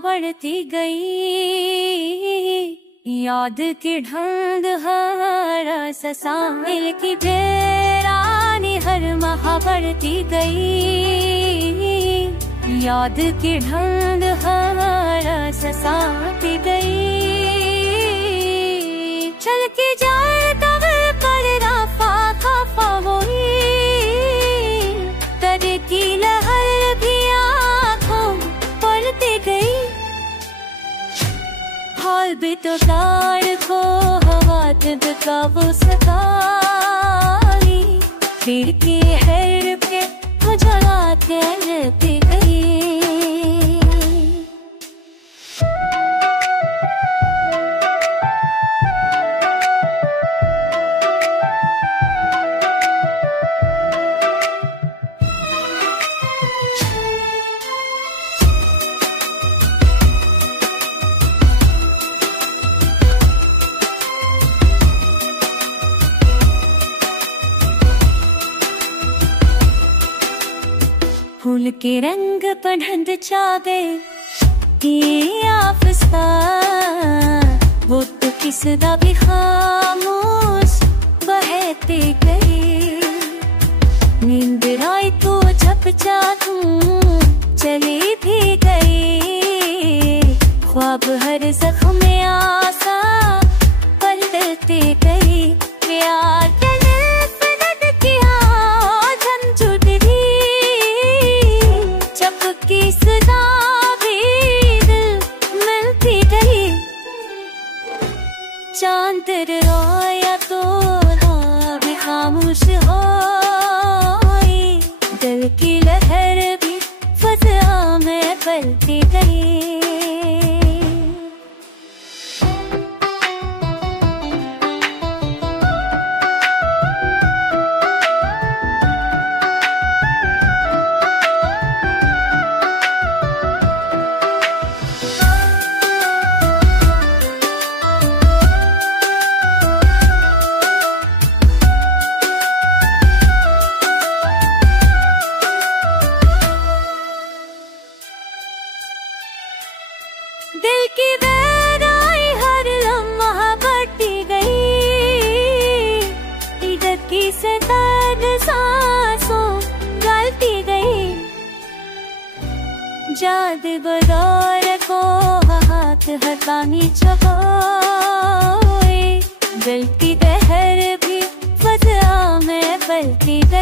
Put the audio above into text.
बढ़ती गई, याद की ढंग हर सामिल की ढेरानी हर माह बढ़ती गई, याद की ढंग हर साथी गई। चल के जाए तब पर राफा खाफा वही, तर की लहर भी आँखों पड़ती गई। हाल भी तो कार को हवा का वो सताई, फिर के हर पे मुझला कहती गई। फूल के रंग पर ढंढ चावे ये आफस्ता, वो तो किसदा भी खामोश बहते गई। नींद आई तो झपचा तू चली भी गई, ख्वाब हर जख्म में आसा पलटते गई। प्यार चांद रोया तो भी खामोश होई, दिल की लहर भी फजा में बलती गई। दिल की बेराई हर लम्हा बढ़ती गई, इधर की से दर्द सांसों गलती गई। जाद बदौर को हाथ हटानी चाहिए, दिल की लहर भी फजा में बलती गई।